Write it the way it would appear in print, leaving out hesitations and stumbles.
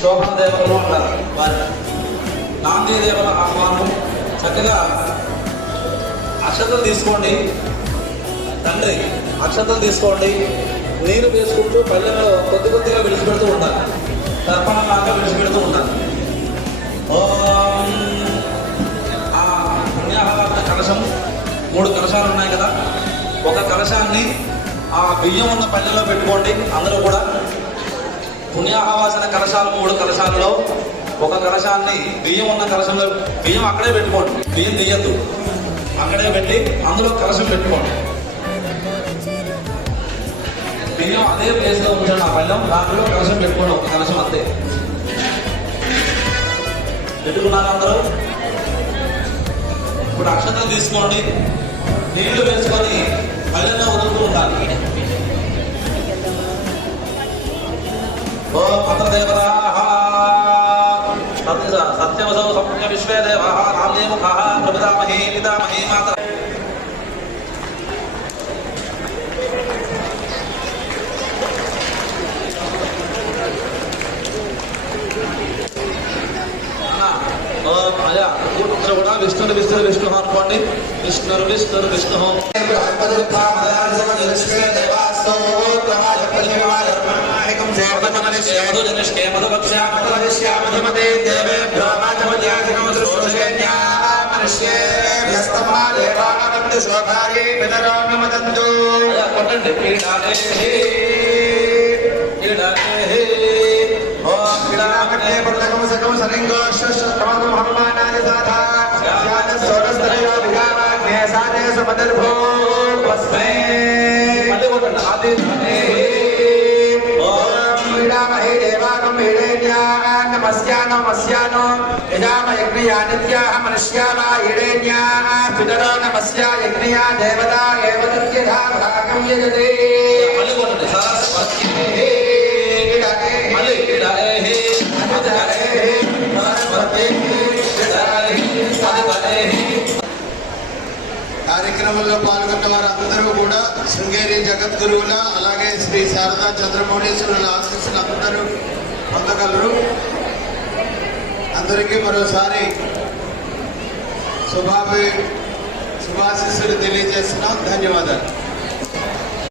శోభన దేవతలు అంటారు. వారి నాంది దేవత ఆహ్వానం. చక్కగా అక్షతలు తీసుకోండి. తండ్రి అక్షతలు తీసుకోండి. నీరు వేసుకుంటూ పళ్ళెంలో కొద్ది కొద్దిగా విడిచిపెడుతూ ఉండాలి. తర్పణలాగా విడిచిపెడుతూ ఉండాలి. ఆ పుణ్యాహవాసన కలశం 3 కలశాలు ఉన్నాయి కదా, ఒక కలశాన్ని ఆ బియ్యం ఉన్న పళ్ళెంలో పెట్టుకోండి. అందరూ కూడా పుణ్యాహవాసన కలశాలు 3 కలశాలలో ఒక కలశాన్ని బియ్యం ఉన్న కలశంలో, బియ్యం అక్కడే పెట్టుకోండి, బియ్యం తీయద్దు, అక్కడే పెట్టి అందులో కలశం పెట్టుకోండి. బియ్యం అదే ప్లేస్లో ఉంచండి. ఆ పళ్ళెం దాంట్లో కలశం పెట్టుకోండి, ఒక కలశం అంతే. పెట్టుకున్నారు అందరూ? ఇప్పుడు అక్షతలు తీసుకోండి. నీళ్లు వేసుకొని పళ్ళెంలో వదులుతూ ఉండాలి. ఓం మంత్రదేవతాః సత్యవసౌ సౌమ్య విశ్వే దేవాః నామ్నే ముఖాః ప్రపితామహే పితామహే మాతరః. కూడా విష్ణుడు విష్ణుడు విష్ణు అనుకోండి. విష్ణురు విష్ణురు విష్ణు. కార్యక్రమంలో పాల్గొన్న వారందరూ కూడా శృంగేరి జగద్గురువుల, అలాగే శ్రీ శారదా చంద్రమౌళీశ్వరుల ఆశీస్సులు అందరూ పొందగలరు. అందరికీ మరోసారి శుభాశీస్సులు తెలియజేస్తున్నాం. ధన్యవాదాలు.